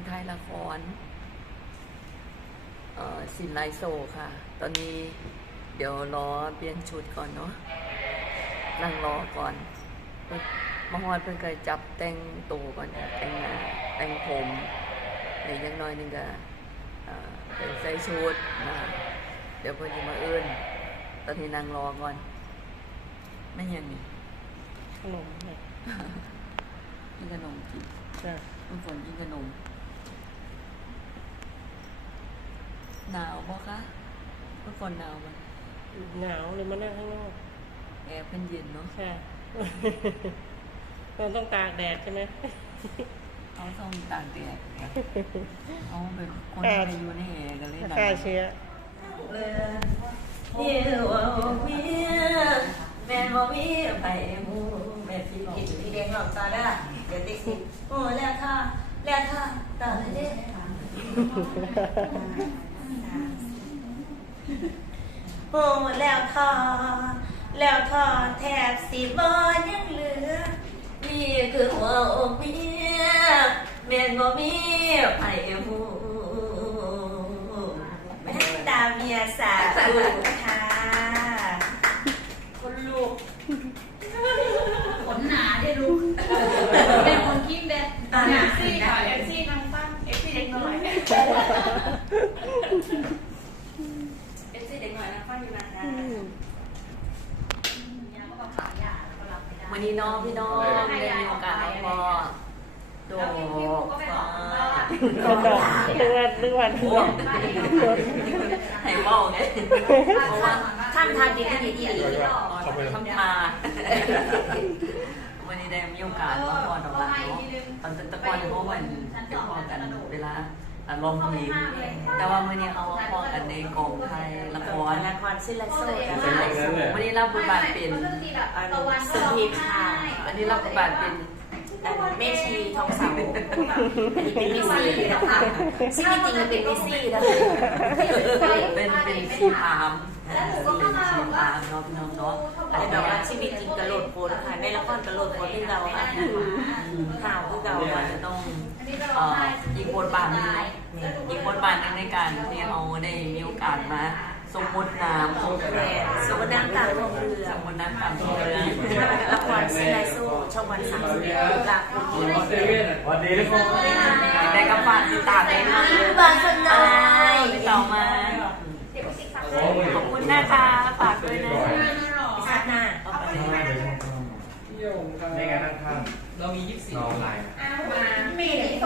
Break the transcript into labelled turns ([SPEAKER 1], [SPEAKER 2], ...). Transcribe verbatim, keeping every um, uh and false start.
[SPEAKER 1] ถ่ายละครเอ่อสินไลโซค่ะ ตอนนี้เดี๋ยวรอเปลี่ยนชุดก่อนเนาะนั่งรอก่อนมาฮอดเพิ่นก็จับแต่งตัวก่อนแต่งหน้าแต่งผมเดี๋ยวยังน้อยนึงก็เอ่อไปใส่ชุดนะเดี๋ยวเพิ่นจะมาเอื้นตอนนี้นั่งรอก่อนไม่ยังนี่
[SPEAKER 2] ขนมเนี่ย
[SPEAKER 1] กินขนมกิน
[SPEAKER 2] จ้ะ
[SPEAKER 1] มันฝนกินขนมหนาวบ่คะมันฝนหนาวบ่
[SPEAKER 2] หนาวเลยมานั่งข้างนอก
[SPEAKER 1] แอร์เพิ่นเย็นเนาะ
[SPEAKER 2] ค่ะ เราต้องตากแดดใช่ไหม
[SPEAKER 1] เขาต้องตากแดดเขาเป็นคนที่อยู่ในแอร์กันเลยหนาว
[SPEAKER 2] ฆ่าเชื้อ
[SPEAKER 1] เยี่ยวเมียแม่บ่มีไปหมู่แม่พี่
[SPEAKER 3] ผิดพี่เด้งหลอกตาได้เดี๋ยวติ๊กสิโอ้แล้วค่ะแล้วค่ะตาเลยเด้โอ้แล้วทอแล้วทอแทบสิบ่ยังเหลือ
[SPEAKER 1] นี่คือหัวอกเมียแม่บ่มีไปหมู่
[SPEAKER 3] แม่ตาเมียสาธุค่ะคนลูก
[SPEAKER 4] ขนหนาได้รู้เป็นคนคิดเด็ดเอฟซีค่ะเอฟซีทางตั้งเอฟซีเด็กน้อยเอฟซีเด็กน้อยนะฟังอยู่นะคะ
[SPEAKER 1] วันนี้น้องพี่น้องได้มีโอกาสมาพอโดฟ้า
[SPEAKER 2] ก็ดอกเลือดเลือด
[SPEAKER 1] โอ้ให้เบาไงเพราะว่า
[SPEAKER 3] ท่านทานดีกันดีดี
[SPEAKER 1] ทำทาวันนี้ได้มีโอกาสมาพอดอกลาเนาะตอนตะกอนเพราะวันเป็นพอกันเวลาอารมณ์ดีแต่ว่าวันนี้เขาพอกันในกองไทยละคร
[SPEAKER 3] ละครชื่อละโซ่
[SPEAKER 1] วันนี้รับบทบาทเป็น
[SPEAKER 3] สุพีค่ะ
[SPEAKER 1] วันนี้รับบทบาทเป็น
[SPEAKER 3] เมชีทองเสาอันนี้เป็นมิซี่นะคะชื่อจริงๆเป็นมิซี่นะ
[SPEAKER 1] เป็นเป็นชีพามชีพามเนาะพี่น้องเนาะ
[SPEAKER 3] แต่แบบว่าชีวิตจริงกระโดดโผล่ค่ะในละครกระโดดโผล่ที่เราค่ะข่าวที่เรา
[SPEAKER 1] เรา
[SPEAKER 3] ค่ะ
[SPEAKER 1] จะต้องเอ่ออีกบทบาทหนึงอีกบทบาทหนึงในการที่เราได้มีโอกาสมาสมมติน้ำสมมติ
[SPEAKER 3] แบรนด์สมน้ำตาลทองเรือ
[SPEAKER 1] สมมติน้ำตามตัวเรือ
[SPEAKER 3] ละครซีไรโซ่ช่องวันสามสิบหลักคนนี้
[SPEAKER 5] วันนี้ทุกคน
[SPEAKER 1] ได้กำปั้นติดตามได้ไหม
[SPEAKER 3] บางคนน้อย
[SPEAKER 1] ต่อมาขอบคุณนะคะฝากด้วยนะ
[SPEAKER 3] ชาติหน้า
[SPEAKER 5] ในงานนั่งข้าง
[SPEAKER 6] เรามียี่สิบสี่
[SPEAKER 5] นอนไลน์
[SPEAKER 4] เอามา
[SPEAKER 3] มีเด็ก